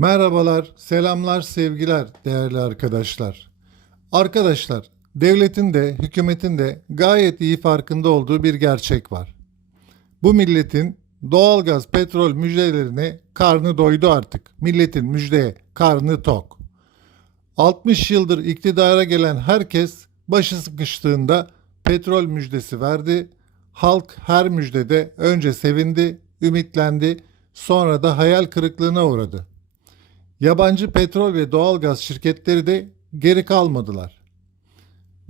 Merhabalar, selamlar, sevgiler değerli arkadaşlar. Arkadaşlar, devletin de hükümetin de gayet iyi farkında olduğu bir gerçek var. Bu milletin doğalgaz, petrol müjdelerine karnı doydu artık. Milletin müjdeye karnı tok. 60 yıldır iktidara gelen herkes başı sıkıştığında petrol müjdesi verdi. Halk her müjdede önce sevindi, ümitlendi, sonra da hayal kırıklığına uğradı. Yabancı petrol ve doğalgaz şirketleri de geri kalmadılar.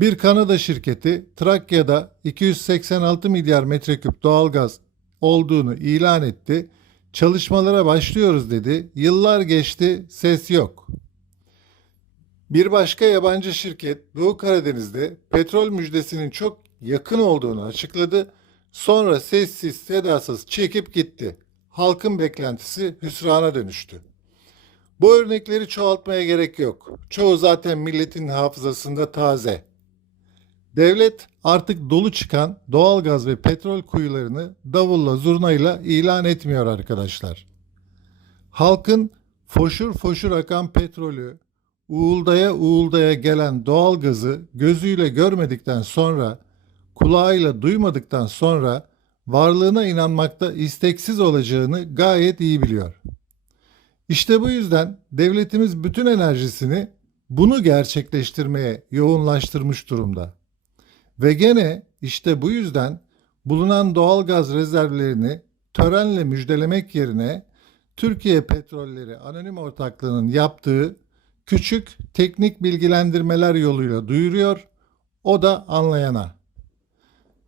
Bir Kanada şirketi Trakya'da 286 milyar metreküp doğalgaz olduğunu ilan etti. Çalışmalara başlıyoruz dedi. Yıllar geçti, ses yok. Bir başka yabancı şirket Doğu Karadeniz'de petrol müjdesinin çok yakın olduğunu açıkladı. Sonra sessiz sedasız çekip gitti. Halkın beklentisi hüsrana dönüştü. Bu örnekleri çoğaltmaya gerek yok. Çoğu zaten milletin hafızasında taze. Devlet artık dolu çıkan doğalgaz ve petrol kuyularını davulla zurnayla ilan etmiyor arkadaşlar. Halkın foşur foşur akan petrolü, uğuldaya uğuldaya gelen doğalgazı gözüyle görmedikten sonra, kulağıyla duymadıktan sonra varlığına inanmakta isteksiz olacağını gayet iyi biliyor. İşte bu yüzden devletimiz bütün enerjisini bunu gerçekleştirmeye yoğunlaştırmış durumda. Ve gene işte bu yüzden bulunan doğalgaz rezervlerini törenle müjdelemek yerine Türkiye Petrolleri Anonim Ortaklığı'nın yaptığı küçük teknik bilgilendirmeler yoluyla duyuruyor, o da anlayana.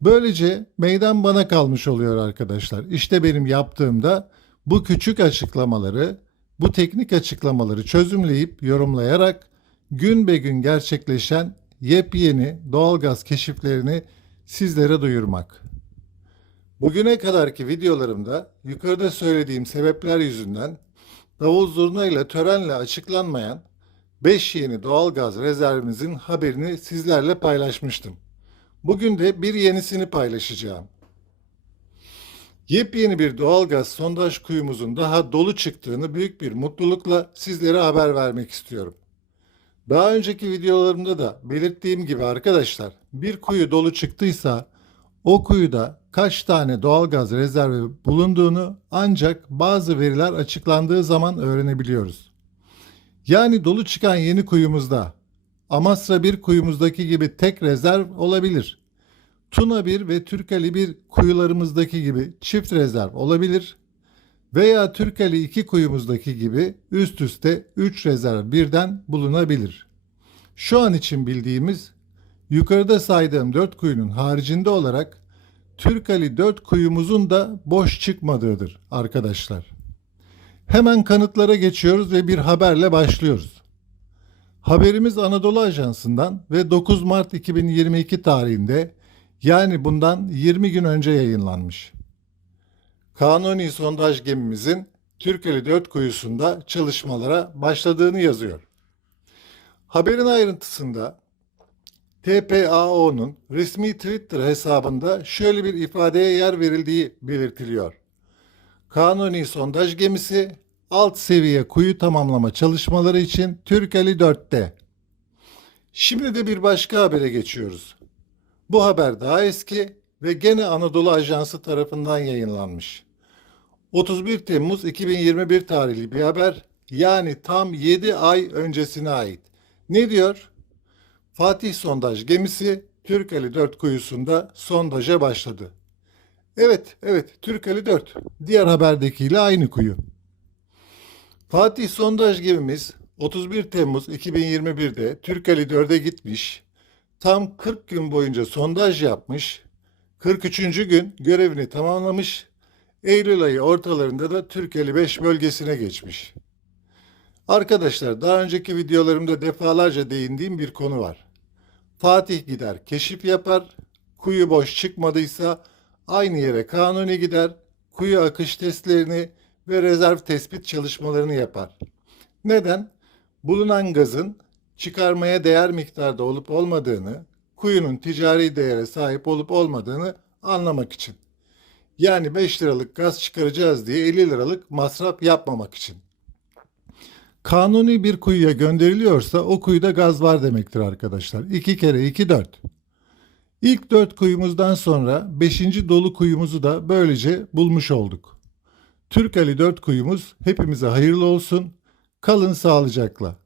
Böylece meydan bana kalmış oluyor arkadaşlar. İşte benim yaptığımda bu küçük açıklamaları, bu teknik açıklamaları çözümleyip yorumlayarak gün be gün gerçekleşen yepyeni doğalgaz keşiflerini sizlere duyurmak. Bugüne kadarki videolarımda yukarıda söylediğim sebepler yüzünden davul zurna ile törenle açıklanmayan 5 yeni doğalgaz rezervimizin haberini sizlerle paylaşmıştım. Bugün de bir yenisini paylaşacağım. Yepyeni bir doğalgaz sondaj kuyumuzun daha dolu çıktığını büyük bir mutlulukla sizlere haber vermek istiyorum. Daha önceki videolarımda da belirttiğim gibi arkadaşlar bir kuyu dolu çıktıysa o kuyuda kaç tane doğalgaz rezervi bulunduğunu ancak bazı veriler açıklandığı zaman öğrenebiliyoruz. Yani dolu çıkan yeni kuyumuzda Amasra 1 kuyumuzdaki gibi tek rezerv olabilir. Tuna 1 ve Türkali 1 kuyularımızdaki gibi çift rezerv olabilir. Veya Türkali 2 kuyumuzdaki gibi üst üste 3 rezerv birden bulunabilir. Şu an için bildiğimiz yukarıda saydığım 4 kuyunun haricinde olarak Türkali 4 kuyumuzun da boş çıkmadığıdır arkadaşlar. Hemen kanıtlara geçiyoruz ve bir haberle başlıyoruz. Haberimiz Anadolu Ajansı'ndan ve 9 Mart 2022 tarihinde yani bundan 20 gün önce yayınlanmış. Kanuni sondaj gemimizin Türkeli 4 kuyusunda çalışmalara başladığını yazıyor. Haberin ayrıntısında TPAO'nun resmi Twitter hesabında şöyle bir ifadeye yer verildiği belirtiliyor. Kanuni sondaj gemisi alt seviye kuyu tamamlama çalışmaları için Türkeli 4'te. Şimdi de bir başka habere geçiyoruz. Bu haber daha eski ve gene Anadolu Ajansı tarafından yayınlanmış. 31 Temmuz 2021 tarihli bir haber yani tam 7 ay öncesine ait. Ne diyor? Fatih sondaj gemisi Türkeli 4 kuyusunda sondaja başladı. Evet, evet Türkeli 4. Diğer haberdekiyle aynı kuyu. Fatih sondaj gemimiz 31 Temmuz 2021'de Türkeli 4'e gitmiş. Tam 40 gün boyunca sondaj yapmış. 43. gün görevini tamamlamış. Eylül ayı ortalarında da Türkeli 5 bölgesine geçmiş. Arkadaşlar daha önceki videolarımda defalarca değindiğim bir konu var. Fatih gider keşif yapar, kuyu boş çıkmadıysa aynı yere kanuni gider, kuyu akış testlerini ve rezerv tespit çalışmalarını yapar. Neden? Bulunan gazın çıkarmaya değer miktarda olup olmadığını, kuyunun ticari değere sahip olup olmadığını anlamak için. Yani 5 liralık gaz çıkaracağız diye 50 liralık masraf yapmamak için. kanuni bir kuyuya gönderiliyorsa o kuyuda gaz var demektir arkadaşlar. 2 kere 2 4. İlk 4 kuyumuzdan sonra 5. dolu kuyumuzu da böylece bulmuş olduk. Türk Ali 4 kuyumuz hepimize hayırlı olsun. Kalın sağlıcakla.